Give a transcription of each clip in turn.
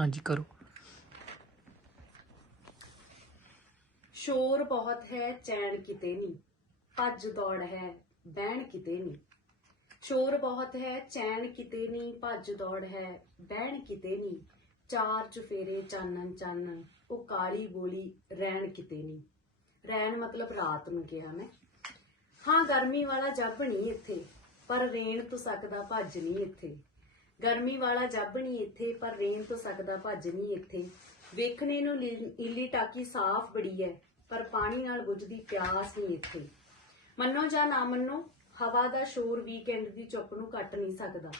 ਹਾਂਜੀ, ਕਰੋ। ਸ਼ੋਰ ਬਹੁਤ ਹੈ, ਚੈਨ ਕਿਤੇ ਨਹੀਂ। ਭੱਜ ਦੌੜ ਹੈ, ਬਹਿਣ ਕਿਤੇ ਨਹੀਂ। ਸ਼ੋਰ ਬਹੁਤ ਹੈ, ਚੈਨ ਕਿਤੇ ਨਹੀਂ, ਭੱਜ ਦੌੜ ਹੈ, ਬਹਿਣ ਕਿਤੇ ਨਹੀਂ। ਚਾਰ ਚੁਫੇਰੇ ਚਾਨਣ ਚਾਨਣ, ਉਹ ਕਾਲੀ ਬੋਲੀ ਰਹਿਣ ਕਿਤੇ ਨਹੀਂ। ਰਹਿਣ ਮਤਲਬ ਰਾਤ ਨੂੰ ਕਿਹਾ ਮੈਂ। ਹਾਂ, ਗਰਮੀ ਵਾਲਾ ਜੱਬ ਨਹੀਂ ਇੱਥੇ, ਪਰ ਰੇਣ ਤੋਂ ਸਕਦਾ, ਭੱਜ ਨਹੀਂ ਇੱਥੇ। ਗਰਮੀ ਵਾਲਾ ਜੱਬ ਨਹੀਂ ਇੱਥੇ, ਪਰ ਰੇਨ ਤੋਂ ਸਕਦਾ, ਭੱਜ ਨਹੀਂ ਇੱਥੇ। ਵੇਖਣੇ ਨੂੰ ਲੀ- ਟਾਕੀ ਸਾਫ਼ ਬੜੀ ਹੈ ਪਰ ਪਾਣੀ ਨਾਲ ਬੁਝਦੀ ਪਿਆਸ ਨਹੀਂ ਇੱਥੇ। ਮੰਨੋ ਜਾਂ ਨਾ ਮੰਨੋ, ਹਵਾ ਦਾ ਸ਼ੋਰ ਵੀਕਐਂਡ ਦੀ ਚੁੱਪ ਨੂੰ ਕੱਟ ਨਹੀਂ ਸਕਦਾ।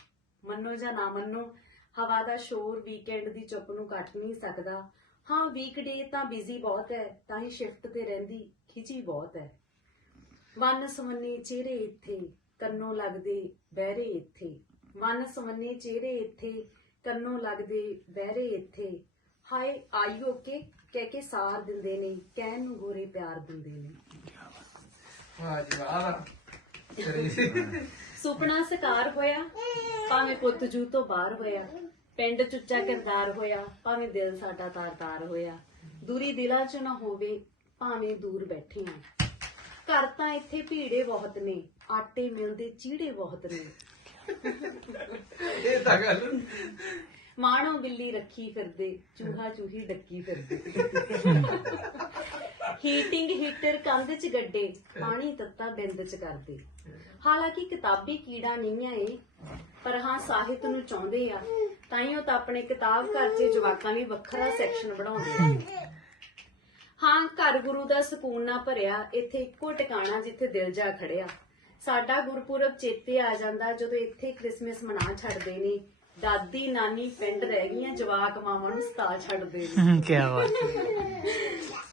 ਮੰਨੋ ਜਾਂ ਨਾ ਮੰਨੋ, ਹਵਾ ਦਾ ਸ਼ੋਰ ਵੀਕਐਂਡ ਦੀ ਚੁੱਪ ਨੂੰ ਕੱਟ ਨਹੀਂ ਸਕਦਾ। ਹਾਂ ਵੀਕਡੇ ਤਾਂ ਬਿਜ਼ੀ ਬਹੁਤ ਹੈ ਤਾਂ ਹੀ ਸ਼ਿਫਟ ਤੇ ਰਹਿੰਦੀ ਖਿਚੀ ਬਹੁਤ ਹੈ ਵਨ ਸਵੰਨੇ ਚਿਹਰੇ ਇੱਥੇ, ਕੰਨੋਂ ਲੱਗਦੇ ਬਹਿਰੇ ਇੱਥੇ। ਵਨ ਸਵੰਨੇ ਚਿਹਰੇ ਇੱਥੇ ਕੰਨੋਂ ਲੱਗਦੇ ਬਹਿਰੇ ਇੱਥੇ। ਹਾਏ ਆਈ ਓਕੇ ਕਹਿ ਕੇ ਸਾਰ ਦਿੰਦੇ ਨੇ ਕਹਿਣ ਨੂੰ ਗੋਰੇ ਪਿਆਰ ਦਿੰਦੇ ਨੇ। ਵਾਹ ਜੀ ਵਾਹ। ਕਰੀ ਸੁਪਨਾ ਸਕਾਰ ਹੋਇਆ ਭਾਵੇਂ ਪੁੱਤ ਜੂ ਤੋਂ ਬਾਹਰ ਹੋਇਆ। ਪਿੰਡ ਚੁੱਚਾ ਕਿਰਦਾਰ ਹੋਇਆ ਭਾਵੇਂ ਦਿਲ ਸਾਡਾ ਤਾਰ-ਤਾਰ ਹੋਇਆ। ਦੂਰੀ ਦਿਲਾਂ 'ਚ ਨਾ ਹੋਵੇ ਭਾਵੇਂ ਦੂਰ ਬੈਠੇ ਆ ਘਰ ਤਾਂ ਇੱਥੇ ਭੀੜੇ ਬਹੁਤ ਨੇ ਆਟੇ ਮਿਲਦੇ ਚੀੜੇ ਬਹੁਤ ਨੇ। ਇਹ ਤਾਂ ਗੱਲ। ਮਾਣੋ ਬਿੱਲੀ ਰੱਖੀ ਫਿਰਦੇ, ਚੂਹਾ ਚੂਹੀ ਡੱਕੀ ਫਿਰਦੇ। ਹੀਟਿੰਗ ਹੀਟਰ ਕੰਧ 'ਚ ਗੱਡੇ, ਪਾਣੀ ਤੱਤਾ ਬਿੰਦ 'ਚ ਕਰਦੇ। ਹਾਲਾਂਕਿ ਕਿਤਾਬੀ ਕੀੜਾ ਨਹੀਂ ਆ ਇਹ, ਪਰ ਹਾਂ ਸਾਹਿਤ ਨੂੰ ਚਾਹੁੰਦੇ ਆ ਤਾਂ ਹੀ ਤਾਂ ਆਪਣੇ ਕਿਤਾਬ ਘਰ 'ਚ ਜਵਾਕਾਂ ਲਈ ਵੱਖਰਾ ਸੈਕਸ਼ਨ ਬਣਾਉਂਦੇ ਆ। ਹਾਂ, ਘਰ ਗੁਰੂ ਦਾ ਸਕੂਨ ਨਾ ਭਰਿਆ, ਇੱਥੇ ਇੱਕੋ ਟਿਕਾਣਾ ਜਿੱਥੇ ਦਿਲ ਜਾ ਖੜਿਆ। ਸਾਡਾ ਗੁਰਪੁਰਬ ਚੇਤੇ ਆ ਜਾਂਦਾ ਜਦੋਂ ਇੱਥੇ ਕ੍ਰਿਸਮਸ ਮਨਾ ਛੱਡਦੇ ਨੇ। ਦਾਦੀ, ਨਾਨੀ ਪਿੰਡ ਰਹਿ ਗਈਆਂ, ਜਵਾਕ ਮਾਵਾਂ ਨੂੰ ਸਤਾ ਛੱਡਦੇ ਨੇ। ਕੀ ਬਾਤ